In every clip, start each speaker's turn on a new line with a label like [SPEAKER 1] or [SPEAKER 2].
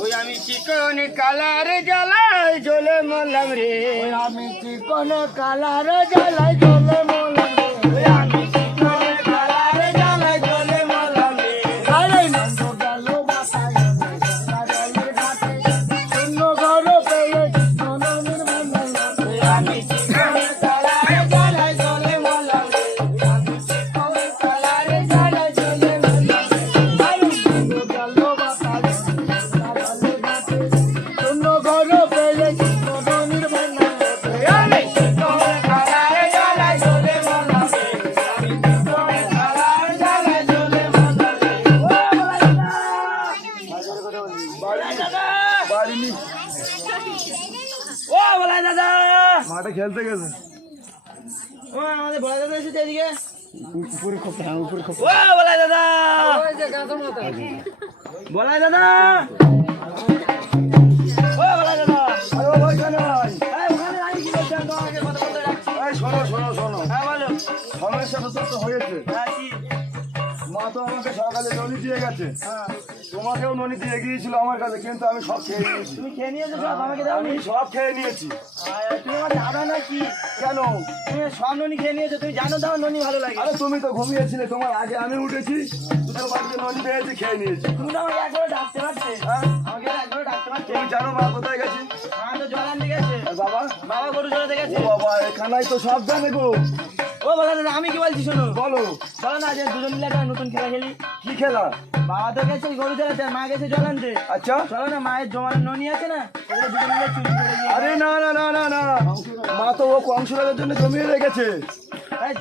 [SPEAKER 1] ওই আমি চিকন কালার জ্বালাই জ্বলে মলাম রে।
[SPEAKER 2] আমি চিকন কালার জ্বালাই জ্বলে মলাম রে।
[SPEAKER 1] আমি
[SPEAKER 3] উপরে খোপ হ্যাঁ উপরে খোপ
[SPEAKER 1] ও বলাই দাদা! বলাই দাদা! ও বলাই দাদা!
[SPEAKER 3] আরে ও ভাই কেন ভাই
[SPEAKER 1] ওখানে দাঁড়িয়ে কি করছেন তোমাকে কথা বলতে রাখছি
[SPEAKER 3] শোনো শোনো শোনো।
[SPEAKER 1] হ্যাঁ বলো
[SPEAKER 3] সমস্যা তো হয়েছে।
[SPEAKER 1] হ্যাঁ
[SPEAKER 3] মা তো আমাকে সকালে ননি দিয়ে গেছে। তোমাকেও ননি দিয়ে গিয়েছিল আমার কাছে কিন্তু আমি সব খেয়ে নিয়েছি।
[SPEAKER 1] তুমি খেয়ে নিয়েছো সব আমাকে দাও
[SPEAKER 3] আমি সব খেয়ে নিয়েছি।
[SPEAKER 1] তুমি আমার দাদা নাকি
[SPEAKER 3] কেন?
[SPEAKER 1] তুমি সব ননি খেয়ে নিয়েছো তুমি জানো ননি ভালো লাগে।
[SPEAKER 3] আরে তুমি তো ঘুমিয়েছিলে তোমার আগে আমি উঠেছি দুটো বাড়িতে ননি পেয়েছি খেয়ে নিয়েছি।
[SPEAKER 1] তুমি তো আমাকে একবার ডাকতে পারতে।
[SPEAKER 3] হ্যাঁ।
[SPEAKER 1] আমাকে একবার ডাকতে পারতে।
[SPEAKER 3] তুমি জানো মা কোথায় গেছি?
[SPEAKER 1] মা তো জল আনতে গেছে।
[SPEAKER 3] বাবা।
[SPEAKER 1] বাবা গরু চড়াতে গেছে।
[SPEAKER 3] বাবা এখানাই তো সব জানে গো।
[SPEAKER 1] ও বলা দাদা আমি কি বলছি শোনো।
[SPEAKER 3] বলো।
[SPEAKER 1] চলো না আজ দুজন মিলে একটা নতুন খেলা খেলি।
[SPEAKER 3] কি খেলা?
[SPEAKER 1] বাবা তো গেছে গরু আর মা গেছে জল আনতে।
[SPEAKER 3] আচ্ছা।
[SPEAKER 1] চলো না মায়ের জমানো ননি আছে না দুজন মিলে চুরি করে
[SPEAKER 3] আরে না না না না না। মা তো ও কংসরাজের জন্য জমিয়ে রেখেছে।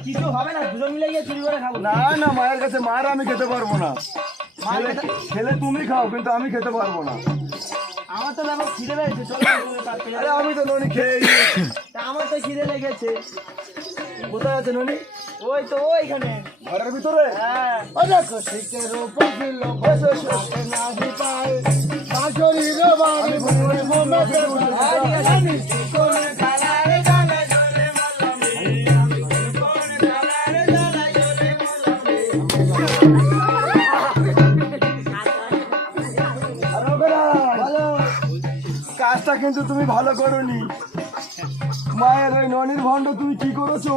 [SPEAKER 1] কিছু হবে না দুজন মিলে গিয়ে চুরি করে খাব।
[SPEAKER 3] না না মায়ের কাছে মার আমি খেতে পারব না। খেলে- তুমি খাও কিন্তু আমি খেতে পারব না।
[SPEAKER 1] আমার তো ব্যাপার খিদে লেগেছে চলো
[SPEAKER 3] আরে আমি তো ননি খেয়ে
[SPEAKER 1] আমার তো খিদে লেগেছে।
[SPEAKER 3] কোথায় আছে ননি
[SPEAKER 1] ওই তো ওইখানে।
[SPEAKER 3] ঘরের ভিতরে?
[SPEAKER 1] হ্যাঁ।
[SPEAKER 3] কিন্তু তুমি ভালো করোনি। মায়ের ওই ননির ভণ্ড তুমি কি করেছ?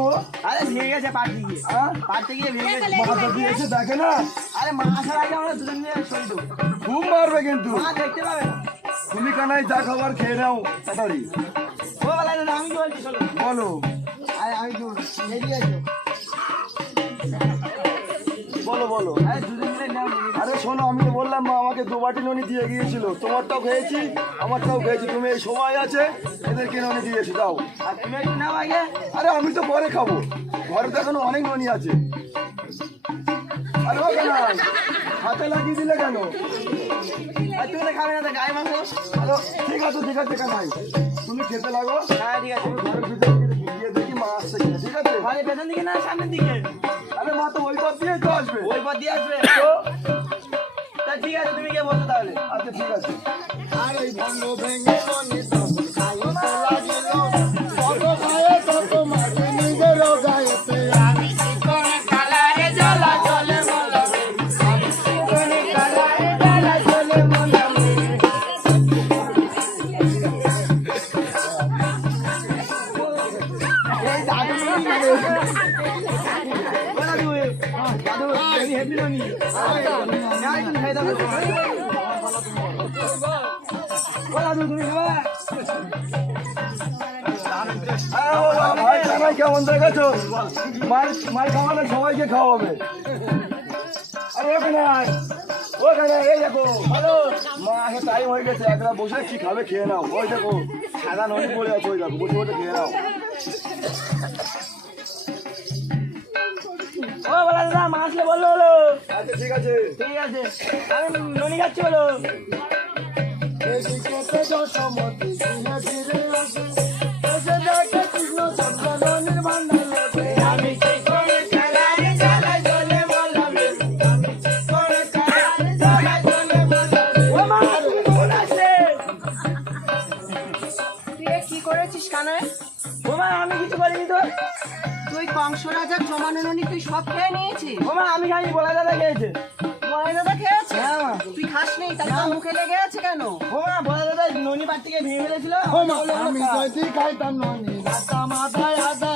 [SPEAKER 1] আরে ভেঙে গেছে পাড়তে গিয়ে।
[SPEAKER 3] হ্যাঁ?
[SPEAKER 1] পাড়তে গিয়ে ভেঙে গেছে।
[SPEAKER 3] মা তো দিয়েছে দেখে না?
[SPEAKER 1] আরে মা আসার আগে আমরা দুজন মিলে সই দেবো
[SPEAKER 3] খুব মারবে কিন্তু।
[SPEAKER 1] মা দেখতে পাবে না।
[SPEAKER 3] তুমি কানাই যা খাবার খেয়ে নাও তাড়াতাড়ি।
[SPEAKER 1] ও বলা দাদা আমি বলছি শোনো
[SPEAKER 3] বলো।
[SPEAKER 1] আরে আমি তো এদিকে আছো।
[SPEAKER 3] বলো বলো।
[SPEAKER 1] আরে
[SPEAKER 3] শোনো আমি বললাম মা আমাকে দু বাটি ননি দিয়ে গিয়েছিল। তোমারটাও খেয়েছি আমারটাও খেয়েছি। তুমি এই সময় আছে এদেরকে ননি দিয়েছ যাও
[SPEAKER 1] আর
[SPEAKER 3] আমি তো পরে খাব। ঘরে তো এখনও অনেক ননি আছে। আরে কেন হাতে লাগিয়ে দিলে কেন?
[SPEAKER 1] তুমি খাবে না গায়ে মাংস।
[SPEAKER 3] ঠিক আছে ঠিক আছে কানাই তুমি খেতে লাগো।
[SPEAKER 1] হ্যাঁ ঠিক আছে।
[SPEAKER 3] ঘরের ভিতরে গিয়ে- গিয়ে দেখি মা আসছে ঠিক আছে?
[SPEAKER 1] ঘরে পেছন দিকে না সামনের দিকে?
[SPEAKER 3] মা তো ওই পথ দিয়েই তো আসবে।
[SPEAKER 1] ওই পথ দিয়ে আসবে।
[SPEAKER 3] তো?
[SPEAKER 1] তা ঠিক আছে তুমি গিয়ে বলছো তাহলে।
[SPEAKER 3] আচ্ছা ঠিক আছে।
[SPEAKER 2] আর এই ভঙ্গ ভেঙে মনে তখন খাইতে লাগিল
[SPEAKER 3] মার মার খাওয়ালে সবাইকে খাওয়াবে। আরে ওখানে ওখানে এই দেখো। মা আগে টাইম হয়ে গেছে একলা বসে কি খাবে খেয়ে নাও। ওই দেখো সাদা ননি পড়ে আছে ওই দেখো বসে বসে খেয়ে নাও।
[SPEAKER 1] ও বলা দাদা মা আসলে বলল হলো
[SPEAKER 3] আচ্ছা ঠিক আছে।
[SPEAKER 1] ঠিক আছে। আমি ননি খাচ্ছি বলো।
[SPEAKER 2] আসে এসে দেখে
[SPEAKER 4] রাজার জমানো তুই সব খেয়ে নিয়েছিস?
[SPEAKER 3] ওমা আমি খাইনি বলা দাদা খেয়েছে।
[SPEAKER 4] বলা দাদা খেয়েছে?
[SPEAKER 3] হ্যাঁ,
[SPEAKER 4] তুই খাসনি নেই তাই তোর মুখে লেগে আছে কেন?
[SPEAKER 3] ওমা বলা দাদা ননি পাট থেকে ভেঙে ফেলেছিল
[SPEAKER 2] ও মা, আমি যদি খাইতাম ননি। দাদা মাথায় আদা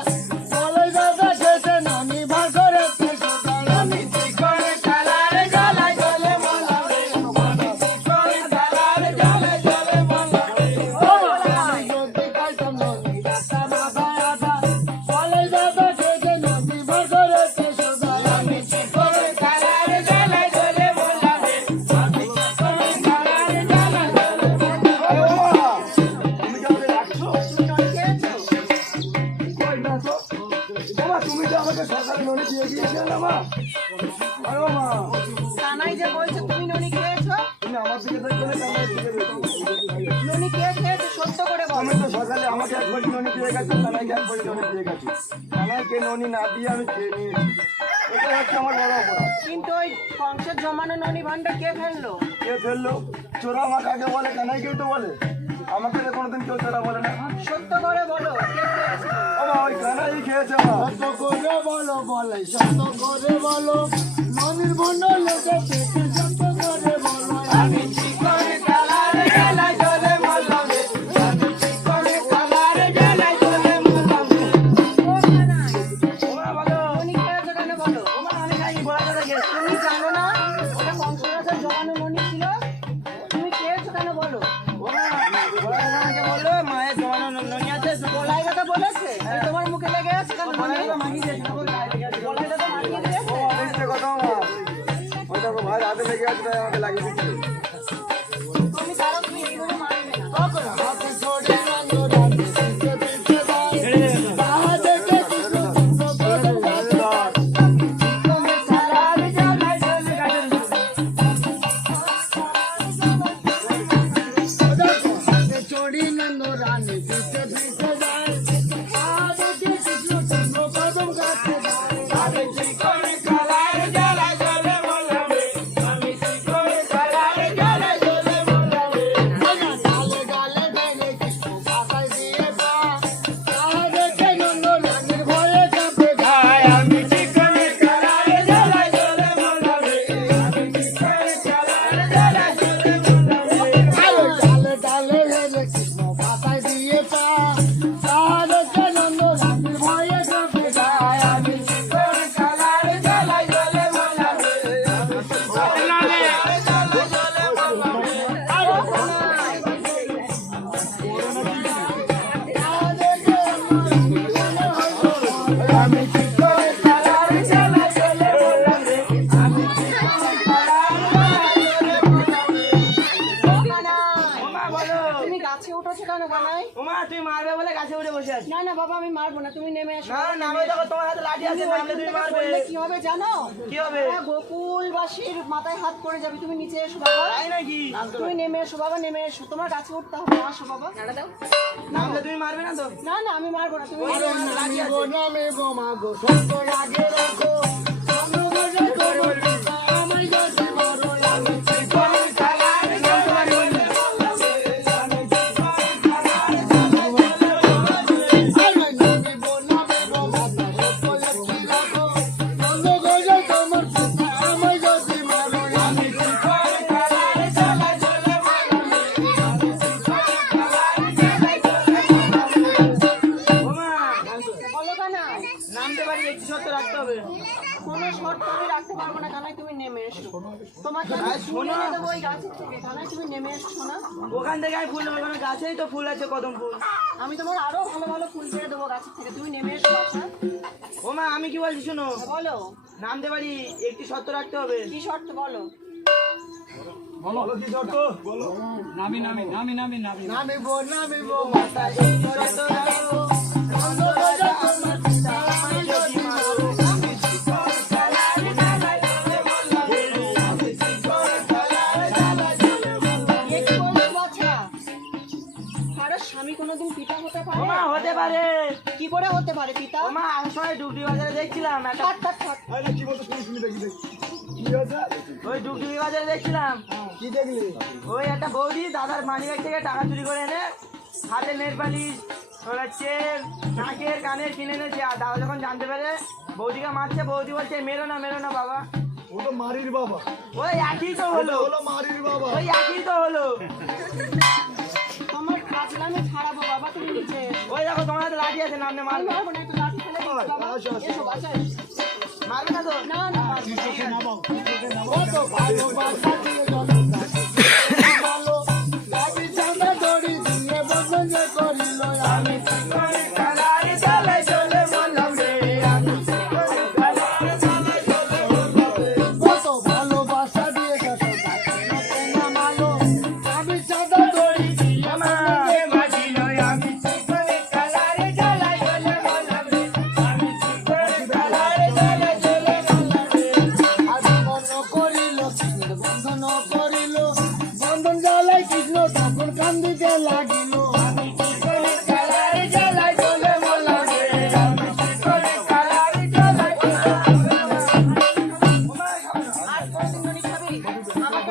[SPEAKER 4] বলছে তুমি ননি খেয়েছো?
[SPEAKER 3] তুমি আমার দিকে দেখবে না কানাই দিকে দেখবে
[SPEAKER 4] ননি কে খেয়েছে সত্য করে বল।
[SPEAKER 3] আমি তো সকালে আমাকে এক বড়ি ননি দিয়ে গেছে কানাইকে এক বড়ি ননি দিয়ে গেছে। কানাইকে ননি না দিয়ে আমি খেয়ে নিয়েছি। এটা হচ্ছে আমার বড় অপরাধ।
[SPEAKER 4] কিন্তু ওই কংসের জমানো ননি ভান্ডার কে ফেলল?
[SPEAKER 3] কে ফেলল? চোরা মা কাকে বলে কানাইকেও তো বলে? আমাকে তো কোনোদিন কেউ চোরা বলে না।
[SPEAKER 4] সত্য করে বলো কে
[SPEAKER 3] ওই কানাই খেয়েছে
[SPEAKER 2] সত্য করে বলো বলে সত্য করে বলো। ননির বন্ধ লোকে বলো
[SPEAKER 4] তুমি
[SPEAKER 2] গাছে
[SPEAKER 4] উঠেছো কেন কানাই
[SPEAKER 3] ওমা তুই মারবে বলে গাছে উঠে বসে আছিস
[SPEAKER 4] না না বাবা আমি মারবো না। তুমি নেমে
[SPEAKER 3] না নামে দেখো তোমার হাতে লাঠি আছে নামলে তুমি মারবে
[SPEAKER 4] কি হবে জানো?
[SPEAKER 3] কি হবে?
[SPEAKER 4] গোকুলবাসীর মাথায় হাত পড়ে যাবে। তুমি নিচে এসো বাবা।
[SPEAKER 3] তাই নাকি?
[SPEAKER 4] তুমি নেমে এসো বাবা নেমে এসো। তোমার গাছে উঠতে হবে আসো বাবা। নাড়া দাও।
[SPEAKER 3] নামলে তুমি মারবে না তো?
[SPEAKER 4] না না আমি মারবো না তুমি
[SPEAKER 2] মাগো লাগে রাখো আমরা
[SPEAKER 3] নামতে পারি একটু সত্য রাখতে হবে।
[SPEAKER 4] কোনো শর্ত আমি রাখতে পারব না কানাই তুমি নেমে এসো। তোমাকে আমি এনে দেবো ওই গাছের থেকে কানাই তুমি নেমে এসো শোনা
[SPEAKER 3] ওখান থেকে আমি ফুল নেব কারণ গাছেই তো ফুল আছে কদম ফুল।
[SPEAKER 4] আমি তোমার আরও ভালো ভালো ফুল পেড়ে দেবো গাছের থেকে তুমি নেমে এসো বাচ্চা
[SPEAKER 3] ওমা আমি কি বলছি শোনো?
[SPEAKER 4] বলো।
[SPEAKER 3] নামতে পারি একটি সত্য রাখতে হবে।
[SPEAKER 4] কি শর্ত বলো?
[SPEAKER 3] বলো। কি শর্ত? বলো।
[SPEAKER 2] নামিবো নামিবো। মাথা সত্য
[SPEAKER 3] সত্য রাখো
[SPEAKER 2] নন্দ
[SPEAKER 4] করে হতে পারে পিতা?
[SPEAKER 3] ওমা আমি সময় ডুবডুবি বাজারে দেখছিলাম একটা
[SPEAKER 4] থাক
[SPEAKER 3] কি বলতো শুনি শুনি দেখি দেখি। কি হয়েছে ওই ডুবডুবি বাজারে দেখছিলাম।
[SPEAKER 2] কি দেখলি?
[SPEAKER 3] ওই একটা বৌদি দাদার মানি ব্যাগ থেকে টাকা চুরি করে এনে হাতে নেট পালিশ
[SPEAKER 1] ওর হচ্ছে নাকের কানের কিনে এনেছে। আর দাদা যখন জানতে পেরে বৌদিকে মারছে বৌদি বলছে মেরো না মেরো না বাবা।
[SPEAKER 3] ও তো মারির বাবা।
[SPEAKER 1] ওই একই তো হলো।
[SPEAKER 3] হলো মারির বাবা।
[SPEAKER 1] ওই একই তো হলো।
[SPEAKER 4] তোমার কাজলামে ছাড়াবো বাবা তুমি নিচে
[SPEAKER 1] ওই দেখো তোমার হাতে লাঠি আছে নামনে মারবে
[SPEAKER 4] মারবো না, একটু লাঠি ফেলে দিচ্ছি বাবা।
[SPEAKER 3] আসো, আসো।
[SPEAKER 4] এসো, বাচ্চা,
[SPEAKER 1] মারবে না তো
[SPEAKER 4] না, না।
[SPEAKER 2] ভালোবাসা দিয়ে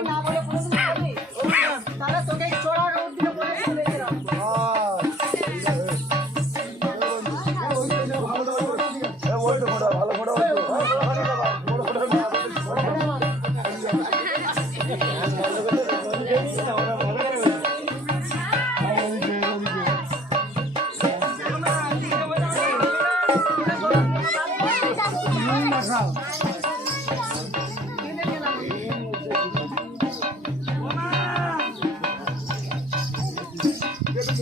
[SPEAKER 4] না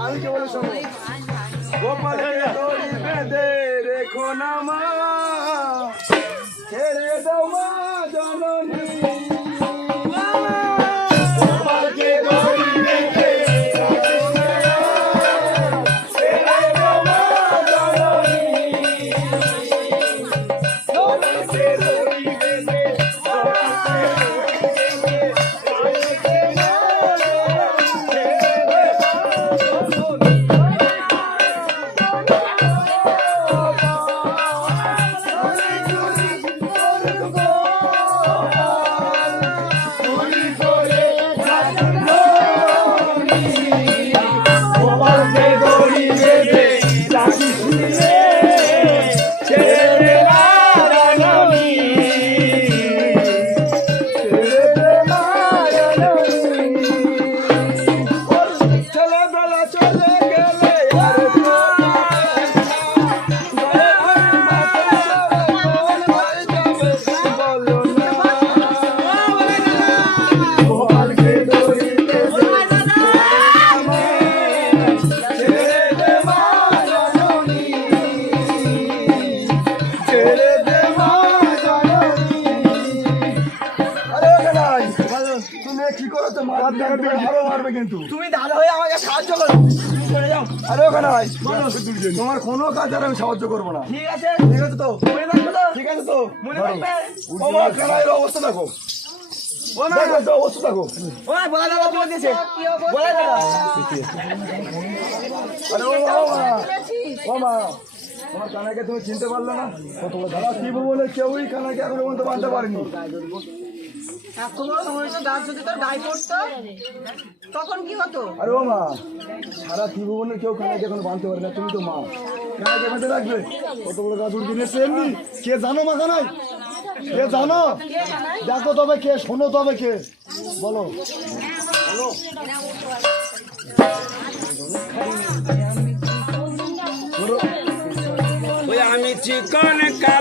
[SPEAKER 3] আমি কি বলে শোনো গোপালকে বেঁধে রেখো না মা ছেড়ে দাও মা। আরে কানাই তোমার কোনো কাজ আর আমি সাহায্য করব না।
[SPEAKER 1] ঠিক আছে।
[SPEAKER 3] ঠিক আছে তো?
[SPEAKER 1] মনে
[SPEAKER 3] ঠিক আছে তো?
[SPEAKER 1] মনে
[SPEAKER 3] মা কানাইয়ের অবস্থা দেখো।
[SPEAKER 1] ও মা
[SPEAKER 3] অবস্থা দেখো।
[SPEAKER 1] বলা দাদা বলে দিয়েছে। বলা দাদা
[SPEAKER 3] আরে ও মা, ও মা তোমার কানাইকে তুমি চিনতে পারলে না? কত বড় দাদা শিব বলে কেউই কানাইকে এখনও পর্যন্ত বাঁধতে পারেনি।
[SPEAKER 4] এত বড় যদি তোর গায়ে পড়তো, তখন কি হতো?
[SPEAKER 3] আরে ও মা সারা ত্রিভুবনের কেউ কানাইকে এখন বাঁধতে পারে না তুমি তো মা। কানাইকে বেঁধে রাখবে কত বড় গাদুর কিনেছে এমনি। কে জানো মা কানাই কে জানো? দেখো তবে কে শোনো তবে কে। বলো।
[SPEAKER 1] ওই আমি চিকন কালার